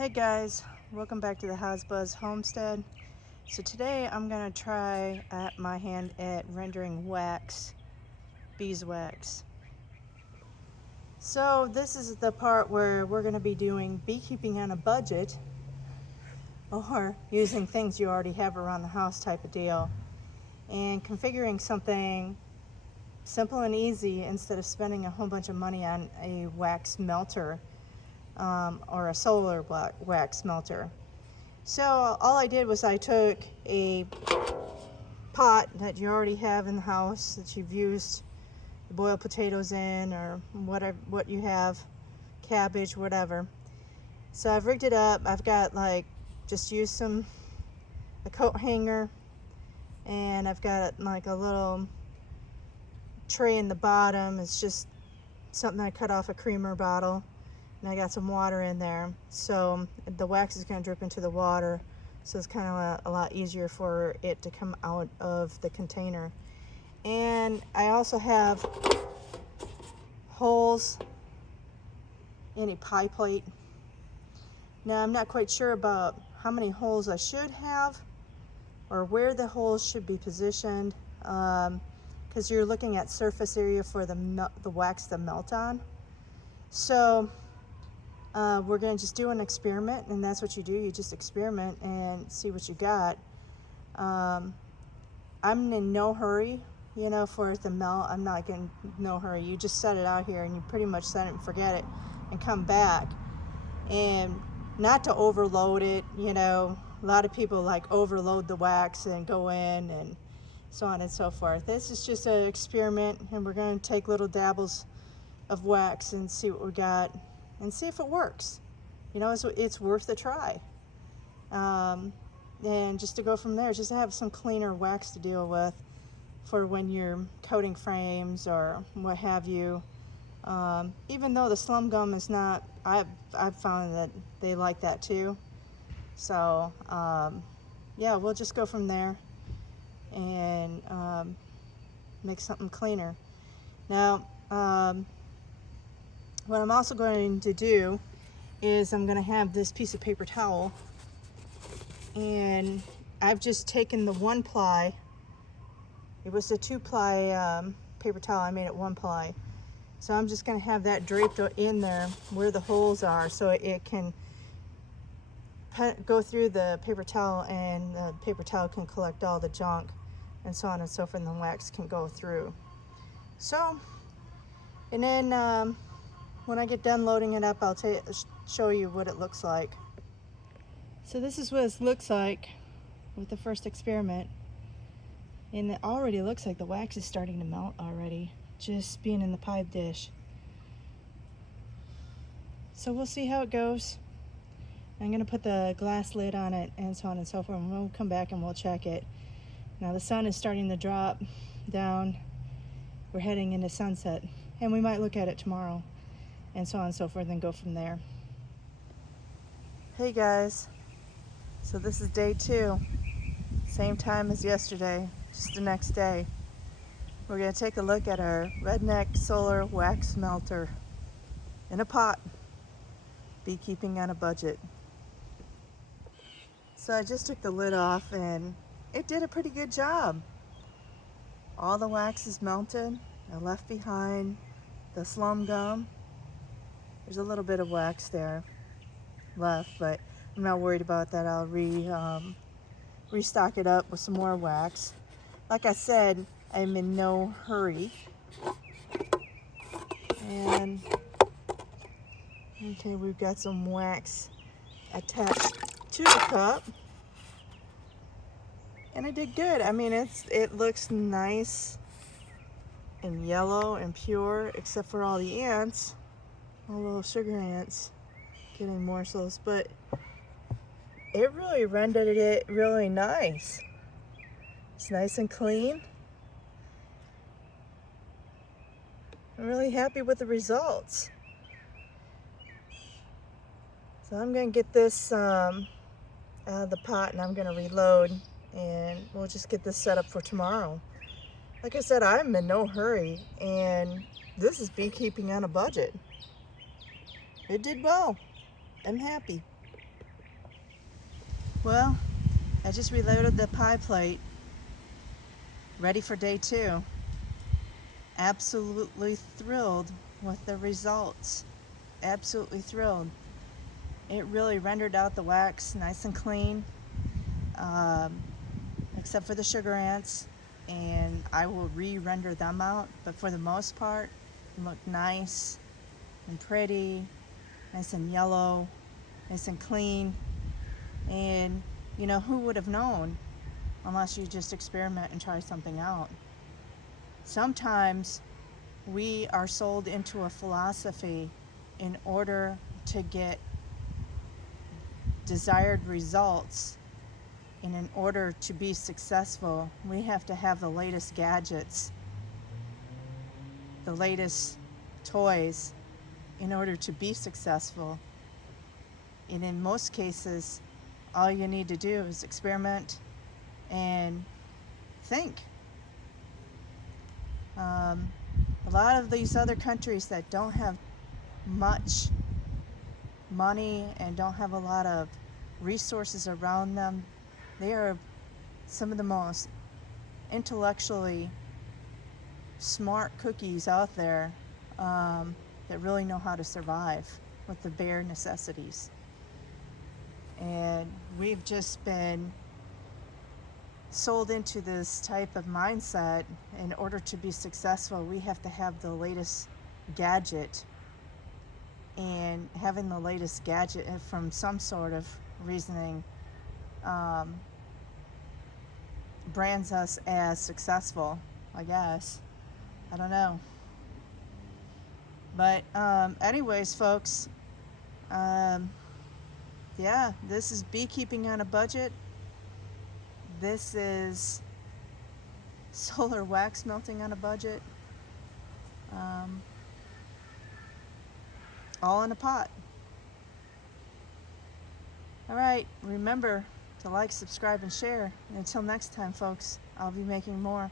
Hey guys, welcome back to the Hasbuzz Homestead. So today I'm going to try my hand at rendering wax, beeswax. So this is the part where we're going to be doing beekeeping on a budget, or using things you already have around the house type of deal, and configuring something simple and easy instead of spending a whole bunch of money on a wax melter or a solar wax melter. So all I did was I took a pot that you already have in the house that you've used to boil potatoes in, or what you have, cabbage, whatever. So I've rigged it up. I've got just used a coat hanger, and I've got like a little tray in the bottom. It's just something I cut off a creamer bottle. And I got some water in there, so the wax is going to drip into the water, so it's kind of a lot easier for it to come out of the container. And I also have holes in a pie plate. Now I'm not quite sure about how many holes I should have or where the holes should be positioned, because you're looking at surface area for the wax to melt on. So we're going to just do an experiment, and that's what you do. You just experiment and see what you got. I'm in no hurry, for it to melt. I'm not in no hurry. You just set it out here, and you pretty much set it and forget it and come back. And not to overload it, a lot of people overload the wax and go in and so on and so forth. This is just an experiment, and we're going to take little dabbles of wax and see what we got and see if it works. It's worth a try. And just to go from there, just to have some cleaner wax to deal with for when you're coating frames or what have you. Even though the slum gum is not, I've found that they like that too. So yeah, we'll just go from there and make something cleaner. Now, what I'm also going to do is I'm going to have this piece of paper towel, and I've just taken the 1-ply. It was a 2-ply paper towel. I made it 1-ply. So I'm just going to have that draped in there where the holes are, so it can go through the paper towel, and the paper towel can collect all the junk and so on and so forth, and the wax can go through. So, and then when I get done loading it up, I'll show you what it looks like. So this is what it looks like with the first experiment. And it already looks like the wax is starting to melt already, just being in the pie dish. So we'll see how it goes. I'm going to put the glass lid on it and so on and so forth, and we'll come back and we'll check it. Now the sun is starting to drop down. We're heading into sunset, and we might look at it tomorrow, and so on and so forth, and go from there. Hey guys, so this is day 2, same time as yesterday, just the next day. We're going to take a look at our redneck solar wax melter in a pot, beekeeping on a budget. So I just took the lid off, and it did a pretty good job. All the wax is melted. I left behind the slum gum. There's a little bit of wax there left, but I'm not worried about that. I'll restock it up with some more wax. Like I said, I'm in no hurry. And okay, we've got some wax attached to the cup, and I did good. I mean, it looks nice and yellow and pure, except for all the ants. All little sugar ants getting morsels, but it really rendered it really nice. It's nice and clean. I'm really happy with the results. So I'm going to get this out of the pot, and I'm going to reload, and we'll just get this set up for tomorrow. Like I said, I'm in no hurry, and this is beekeeping on a budget. It did well. I'm happy. Well, I just reloaded the pie plate, ready for day 2. Absolutely thrilled with the results. Absolutely thrilled. It really rendered out the wax nice and clean, um, except for the sugar ants, and I will re-render them out, but for the most part, it looked nice and pretty, nice and yellow, nice and clean. And you know, who would have known unless you just experiment and try something out? Sometimes we are sold into a philosophy in order to get desired results, and in order to be successful, we have to have the latest gadgets, the latest toys in order to be successful. And in most cases, all you need to do is experiment and think. A lot of these other countries that don't have much money and don't have a lot of resources around them, they are some of the most intellectually smart cookies out there, that really know how to survive with the bare necessities. And we've just been sold into this type of mindset. In order to be successful, we have to have the latest gadget, and having the latest gadget from some sort of reasoning brands us as successful, I guess. I don't know. But anyways, folks, yeah, this is beekeeping on a budget. This is solar wax melting on a budget. All in a pot. All right, remember to like, subscribe, and share. And until next time, folks, I'll be making more.